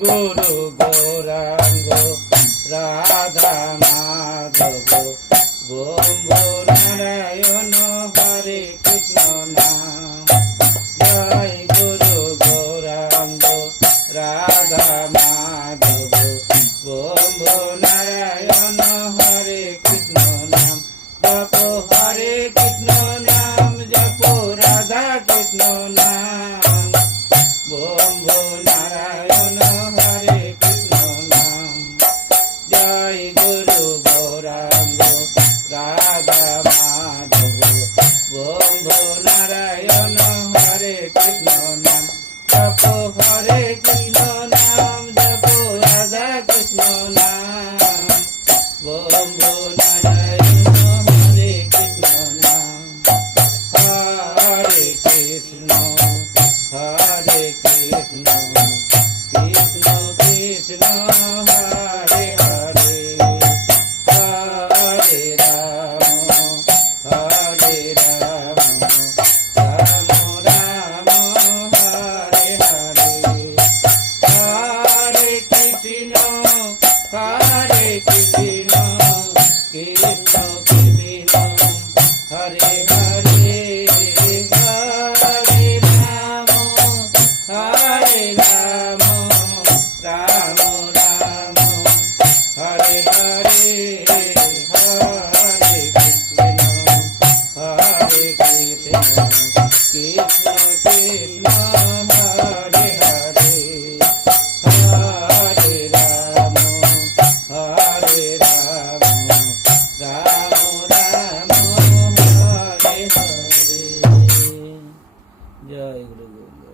গুরু গৌরাঙ্গ রাধা মাধব বম্বো নারায়ণ হরে কৃষ্ণ নাম। জয় গুরু গৌরাঙ্গ রাধা মাধব বম্বো নারায়ণ হরে কৃষ্ণ নাম। জপ হরে কৃষ্ণ নাম, জপ রাধা কৃষ্ণ নাম। বম্বো নারায়ণ হরে কৃষ্ণ নাম। জয় গুরু গৌরাঙ্গ রাধা মাধব বম্বো নারায়ণ হরে কৃষ্ণ নাম। জপ হরে কৃষ্ণ নাম, জপ রাধা কৃষ্ণ নাম। বম্বো নারায়ণ হরে কৃষ্ণ নাম। হরে কৃষ্ণ হরে কৃষ্ণ কৃষ্ণ কৃষ্ণ হরে হরে। হরে রাম হরে রাম রাম রাম হরে হরে। হরে কৃষ্ণ কৃষ্ণ কৃষ্ণ হরে হরে। হরে রাম রাম রাম হরে হরে। হরে কৃষ্ণ কৃষ্ণ কৃষ্ণ হরে হরে। হরে রাম রাম রাম হরে হরে। জয় গুরু গোবিন্দ।